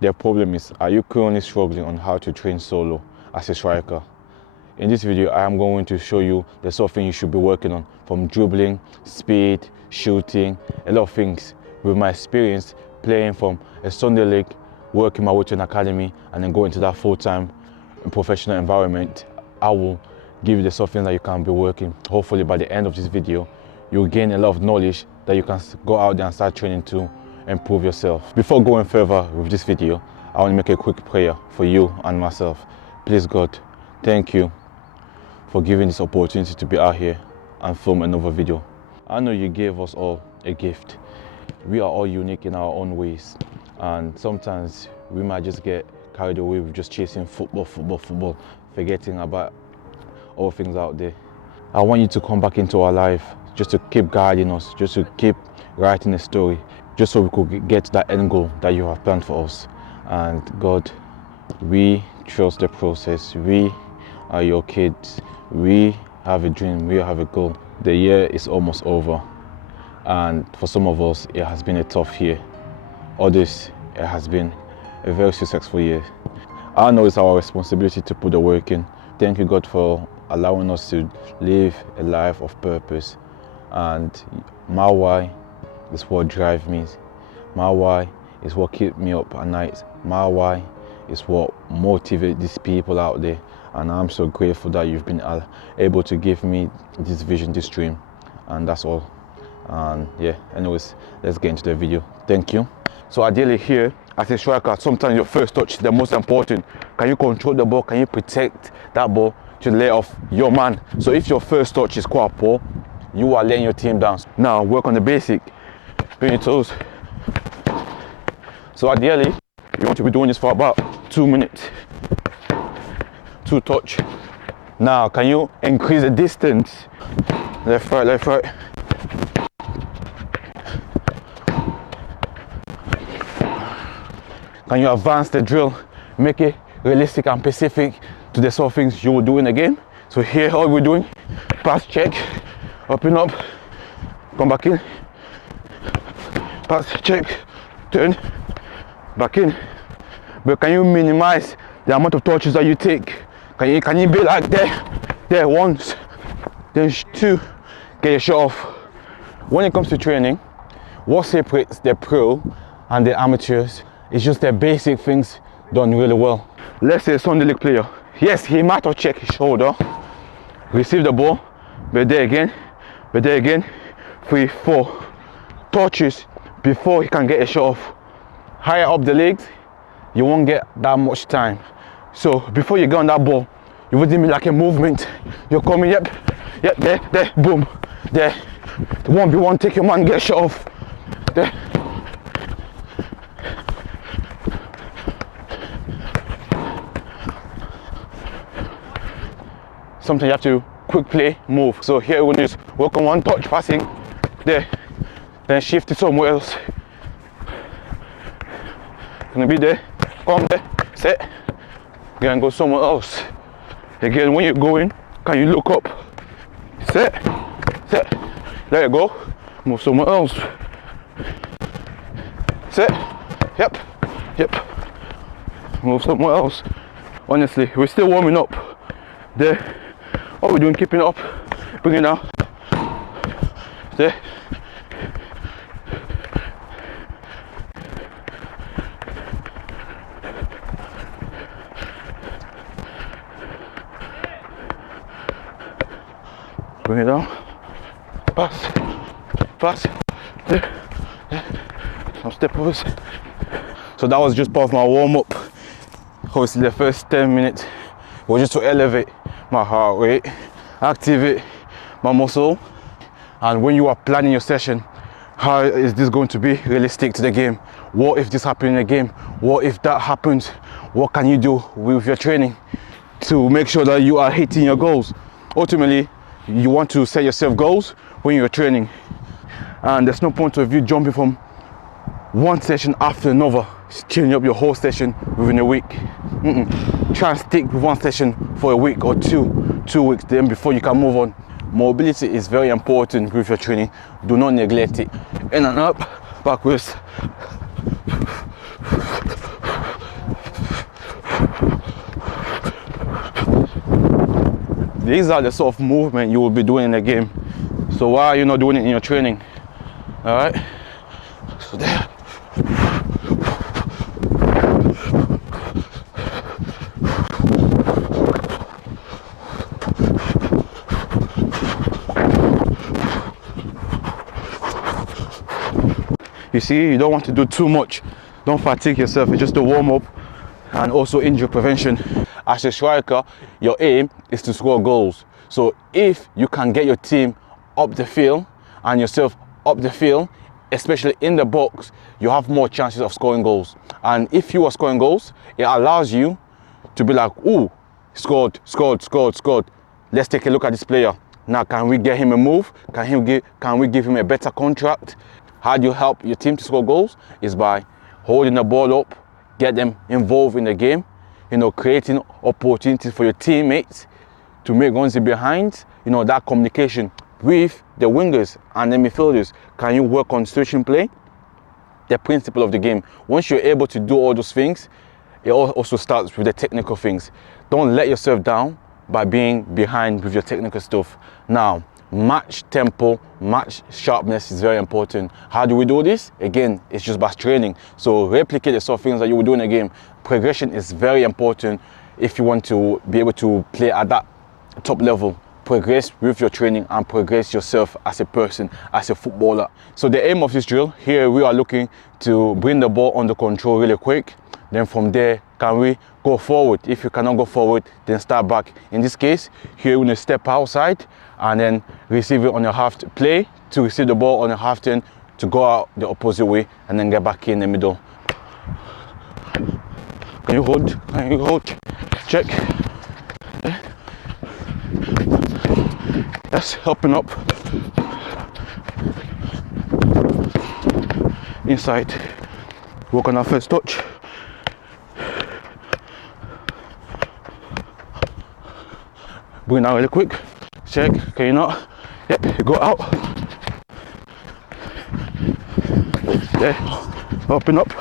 Their problem is, are you currently struggling on how to train solo as a striker? In this video, I am going to show you the sort of thing you should be working on, from dribbling, speed, shooting, a lot of things. With my experience playing from a Sunday league, working my way to an academy, and then going to that full-time professional environment, I will give you the sort of things that you can be working. Hopefully by the end of this video, you'll gain a lot of knowledge that you can go out there and start training to improve yourself. Before going further with this video, I want to make a quick prayer for you and myself. Please God, thank you for giving this opportunity to be out here and film another video. I know you gave us all a gift. We are all unique in our own ways, and sometimes we might just get carried away with just chasing football, forgetting about all things out there. I want you to come back into our life, just to keep guiding us, just to keep writing a story, just so we could get to that end goal that you have planned for us. And God, we trust the process. We are your kids. We have a dream, we have a goal. The year is almost over, and for some of us it has been a tough year. Others, it has been a very successful year. I know it's our responsibility to put the work in. Thank you, God, for allowing us to live a life of purpose. And my why is what drives me. My why is what keeps me up at night. My why is what motivates these people out there. And I'm so grateful that you've been able to give me this vision, this dream. And that's all. And yeah, anyways, let's get into the video. Thank you. So ideally here, as a striker, sometimes your first touch is the most important. Can you control the ball? Can you protect that ball to lay off your man? So if your first touch is quite poor, you are letting your team down. Now work on the basic. Bring your toes. So ideally, you want to be doing this for about 2 minutes. 2 touch. Now, can you increase the distance? Left, right, left, right. Can you advance the drill? Make it realistic and specific to the sort of things you will do in the game. So here, all we're doing, pass, check, up and up, come back in, pass, check, turn, back in. But can you minimize the amount of touches that you take? Can you be like there once, then 2, get your shot off. When it comes to training, what separates the pro and the amateurs is just the basic things done really well. Let's say a Sunday league player. Yes, he might have checked his shoulder, receive the ball, but there again, 3, 4 touches before he can get a shot off. Higher up the legs, you won't get that much time. So before you get on that ball, you would be like a movement. You're coming, yep, there, boom, there. The 1v1, take your man, get shot off. There. Sometimes you have to quick play, move. So here we just work on one touch, passing, there, then shift it somewhere else. Gonna be there, come there, set. Again, go somewhere else. Again, when you're going, can you look up? Set, let it go, move somewhere else. Set, yep, move somewhere else. Honestly, we're still warming up. There, what we're doing, keeping it up, bring it down. There. Bring it down, pass, there. Some step overs. So that was just part of my warm up. Obviously the first 10 minutes was just to elevate my heart rate, activate my muscle. And when you are planning your session, how is this going to be realistic to the game? What if this happens in the game? What if that happens? What can you do with your training to make sure that you are hitting your goals? Ultimately, you want to set yourself goals when you're training, and there's no point of you jumping from one session after another, changing up your whole session within a week. Try and stick with one session for a week or 2 weeks, then before you can move on. Mobility is very important with your training. Do not neglect it. In and up, backwards. These are the sort of movement you will be doing in the game. So why are you not doing it in your training? All right. So there. You see, you don't want to do too much. Don't fatigue yourself. It's just a warm up and also injury prevention. As a striker, your aim is to score goals. So if you can get your team up the field and yourself up the field, especially in the box, you have more chances of scoring goals. And if you are scoring goals, it allows you to be like, ooh, scored. Let's take a look at this player. Now, can we get him a move? Can we give him a better contract? How do you help your team to score goals? Is by holding the ball up, get them involved in the game, creating opportunities for your teammates to make runs in behind, that communication with the wingers and the midfielders. Can you work on situation play? The principle of the game. Once you're able to do all those things, it also starts with the technical things. Don't let yourself down by being behind with your technical stuff. Now, match tempo, match sharpness is very important. How do we do this? Again, it's just by training. So replicate the sort of things that you will do in a game. Progression is very important if you want to be able to play at that top level. Progress with your training and progress yourself as a person, as a footballer. So the aim of this drill, here we are looking to bring the ball under control really quick. Then from there, can we go forward? If you cannot go forward, then start back. In this case, here we're going to step outside and then receive it on your half play to receive the ball on your half turn to go out the opposite way and then get back in the middle. Can you hold? Can you hold? Check. Yes, helping up. Inside. Work on our first touch. Bring it out really quick. Check. Can you not? Yep. Go out. There. Open up.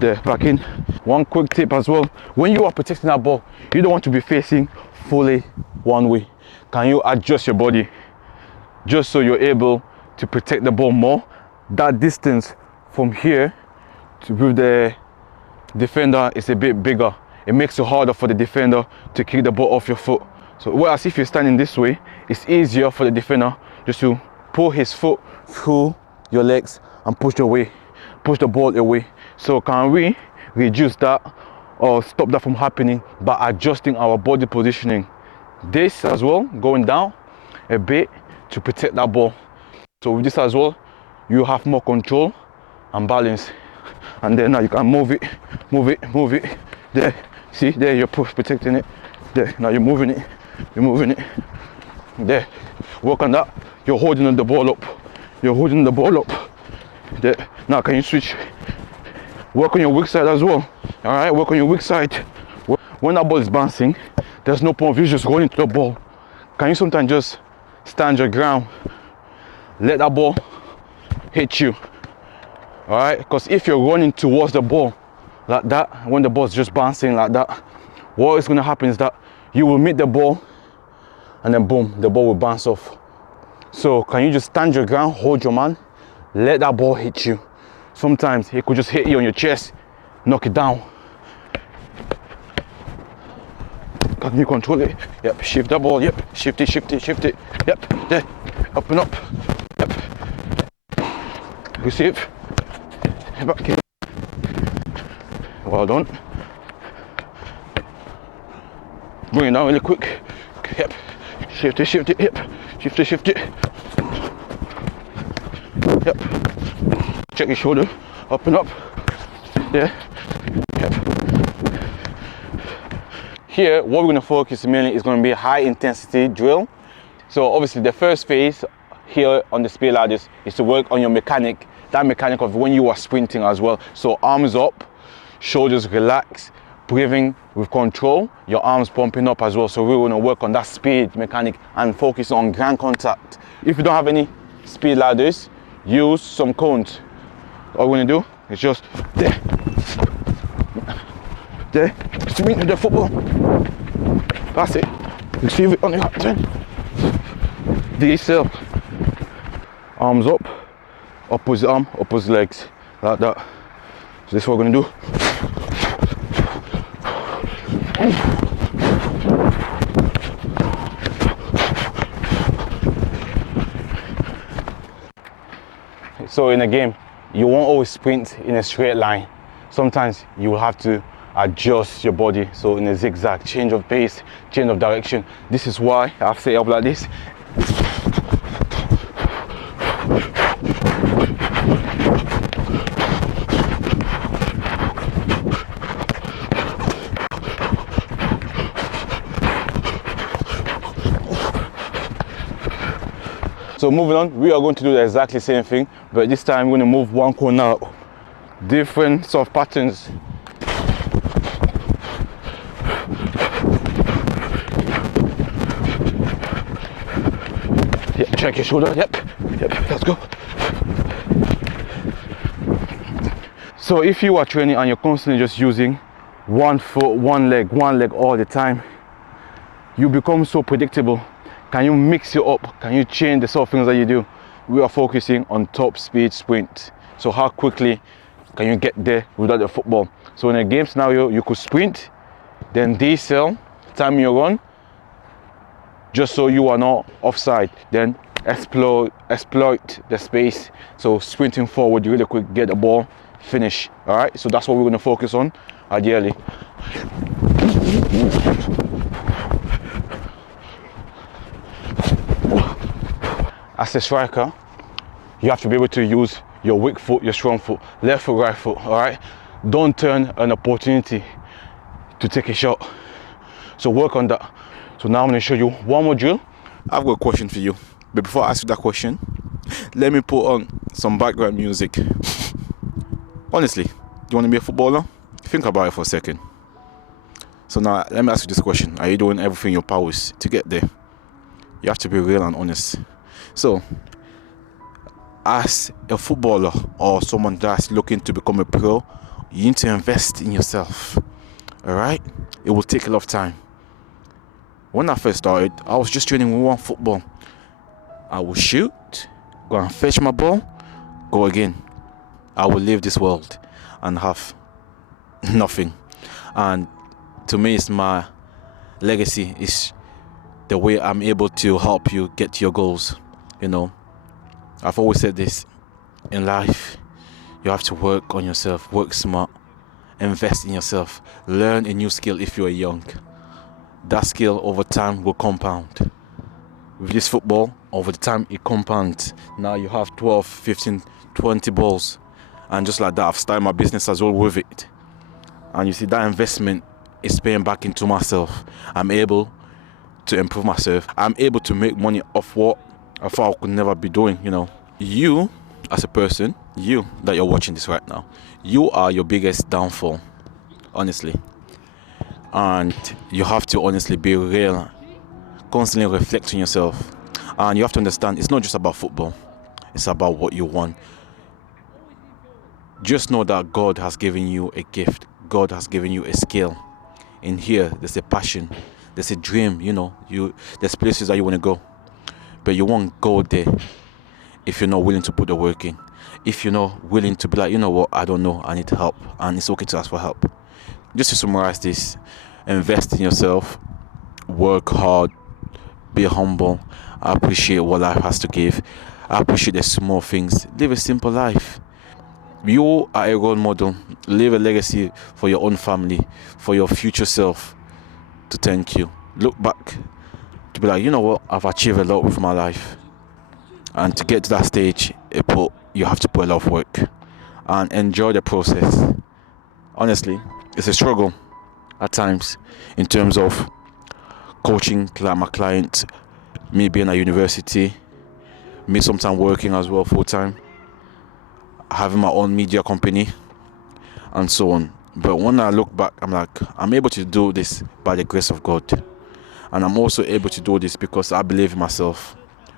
There. Back in. One quick tip as well. When you are protecting that ball, you don't want to be facing fully one way. Can you adjust your body just so you're able to protect the ball more? That distance from here to with the defender is a bit bigger. It makes it harder for the defender to kick the ball off your foot. So whereas if you're standing this way, it's easier for the defender just to pull his foot through your legs and push the ball away. So can we reduce that or stop that from happening by adjusting our body positioning? This as well, going down a bit to protect that ball. So with this as well, you have more control and balance. And then now you can move it. There, see, there you're protecting it. There, now you're moving it. There, work on that. You're holding the ball up. There, now can you switch? Work on your weak side as well. All right, work on your weak side. When that ball is bouncing, there's no point of you just running to the ball. Can you sometimes just stand your ground? Let that ball hit you. All right, because if you're running towards the ball like that, when the ball is just bouncing like that, what is going to happen is that you will meet the ball and then boom, the ball will bounce off. So can you just stand your ground, hold your man, let that ball hit you. Sometimes it could just hit you on your chest, knock it down. Can you control it? Yep, shift the ball, yep, shift it. Yep, there, up and up. Yep. Receive. Back in. Well done. Bring it down really quick. Yep. Shift it, yep. Shift it. Yep. Check your shoulder. Up and up. There. Yep. Here, what we're going to focus mainly is going to be a high intensity drill. So obviously the first phase here on the speed ladders is to work on your mechanic, that mechanic of when you are sprinting as well. So arms up, shoulders relaxed, breathing with control, your arms pumping up as well. So we're going to work on that speed mechanic and focus on ground contact. If you don't have any speed ladders, use some cones. All we're going to do is just there, swing to the football. That's it. Receive it on the turn. D-cell. Arms up, opposite arm, opposite legs, like that. So this is what we're gonna do. So in a game, you won't always sprint in a straight line. Sometimes you will have to adjust your body. So in a zigzag, change of pace, change of direction. This is why I've set it up like this. So moving on, we are going to do the exactly same thing, but this time we're going to move one corner out. Different sort of patterns. Yep, check your shoulder. Yep, let's go. So if you are training and you're constantly just using one foot, one leg all the time, you become so predictable. Can you mix it up? Can you change the sort of things that you do? We are focusing on top speed sprint. So how quickly can you get there without the football? So in a game scenario, you could sprint, then D-cell, time your run, just so you are not offside. Then exploit the space. So sprinting forward really quick, get the ball, finish. All right, so that's what we're going to focus on ideally. As a striker, you have to be able to use your weak foot, your strong foot, left foot, right foot, all right? Don't turn an opportunity to take a shot. So work on that. So now I'm gonna show you one more drill. I've got a question for you. But before I ask you that question, let me put on some background music. Honestly, do you wanna be a footballer? Think about it for a second. So now, let me ask you this question. Are you doing everything in your powers to get there? You have to be real and honest. So, as a footballer or someone that's looking to become a pro, you need to invest in yourself. Alright? It will take a lot of time. When I first started, I was just training with one football. I will shoot, go and fetch my ball, go again. I will leave this world and have nothing. And to me, it's my legacy. It's the way I'm able to help you get to your goals. You know, I've always said this in life. You have to work on yourself, work smart, invest in yourself, learn a new skill if you are young. That skill over time will compound. With this football, over the time it compounds. Now you have 12, 15, 20 balls. And just like that, I've started my business as well with it. And you see, that investment is paying back into myself. I'm able to improve myself. I'm able to make money off what I thought I could never be doing, you know. You, as a person, you that you're watching this right now, you are your biggest downfall, honestly. And you have to honestly be real, constantly reflect on yourself. And you have to understand, it's not just about football. It's about what you want. Just know that God has given you a gift. God has given you a skill. In here, there's a passion. There's a dream, you know. There's places that you want to go. But you won't go there if you're not willing to put the work in. If you're not willing to be like, you know what, I don't know, I need help. And it's okay to ask for help. Just to summarize this, invest in yourself, work hard, be humble, appreciate what life has to give, appreciate the small things, live a simple life. You are a role model. Leave a legacy for your own family, for your future self to thank you. Look back to be like, you know what, I've achieved a lot with my life. And to get to that stage, you have to put a lot of work and enjoy the process. Honestly, it's a struggle at times in terms of coaching my clients, me being at university, me sometimes working as well full time, having my own media company and so on. But when I look back, I'm like, I'm able to do this by the grace of God. And I'm also able to do this because I believe in myself.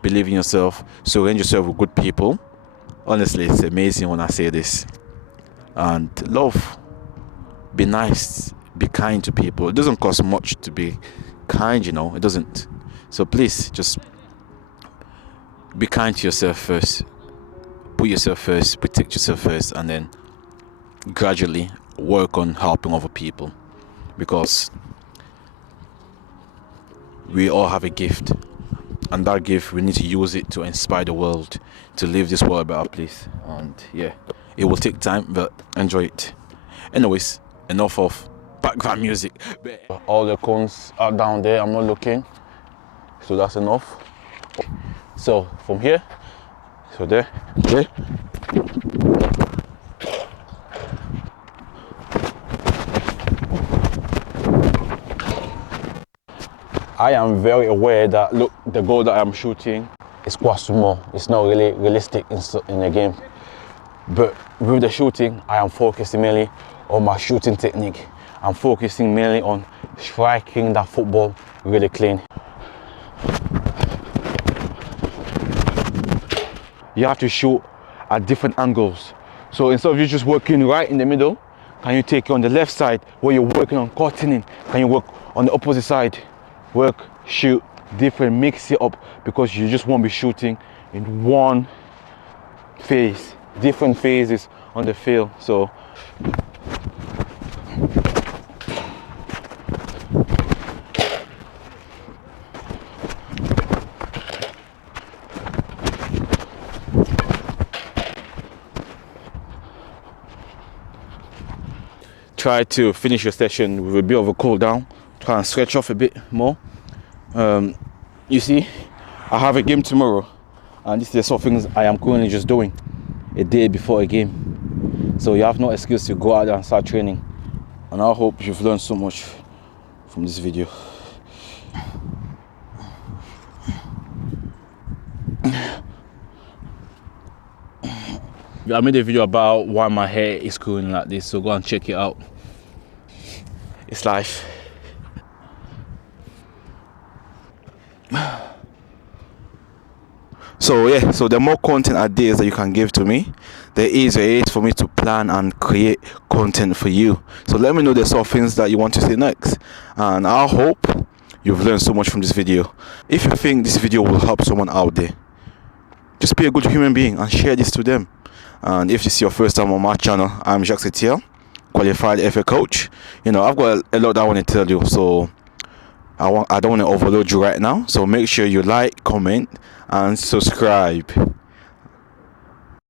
Believe in yourself. Surround yourself with good people. Honestly, it's amazing when I say this. And love. Be nice. Be kind to people. It doesn't cost much to be kind, you know. It doesn't. So please just be kind to yourself first. Put yourself first, protect yourself first, and then gradually work on helping other people, because we all have a gift, and that gift we need to use it to inspire the world, to leave this world a better place. And yeah, it will take time, but enjoy it. Anyways, enough of background music. All the cones are down there, I'm not looking, so that's enough. So from here, so there. I am very aware that, look, the goal that I'm shooting is quite small. It's not really realistic in the game. But with the shooting, I am focusing mainly on my shooting technique. I'm focusing mainly on striking that football really clean. You have to shoot at different angles. So instead of you just working right in the middle, can you take it on the left side where you're working on cutting in? Can you work on the opposite side? Work, shoot, different, mix it up, because you just won't be shooting in one phase, different phases on the field. So try to finish your session with a bit of a cool down. Try and stretch off a bit more. You see, I have a game tomorrow, and this is the sort of things I am currently just doing a day before a game. So you have no excuse to go out there and start training. And I hope you've learned so much from this video. I made a video about why my hair is growing like this, so go and check it out. It's life. So yeah, so the more content ideas that you can give to me, there is ways for me to plan and create content for you. So let me know the sort of things that you want to see next, and I hope you've learned so much from this video. If you think this video will help someone out there, just be a good human being and share this to them. And if this is your first time on my channel, I'm Jacques Etiel, qualified FA coach. You know, I've got a lot that I want to tell you, so I don't want to overload you right now. So make sure you like, comment, and subscribe.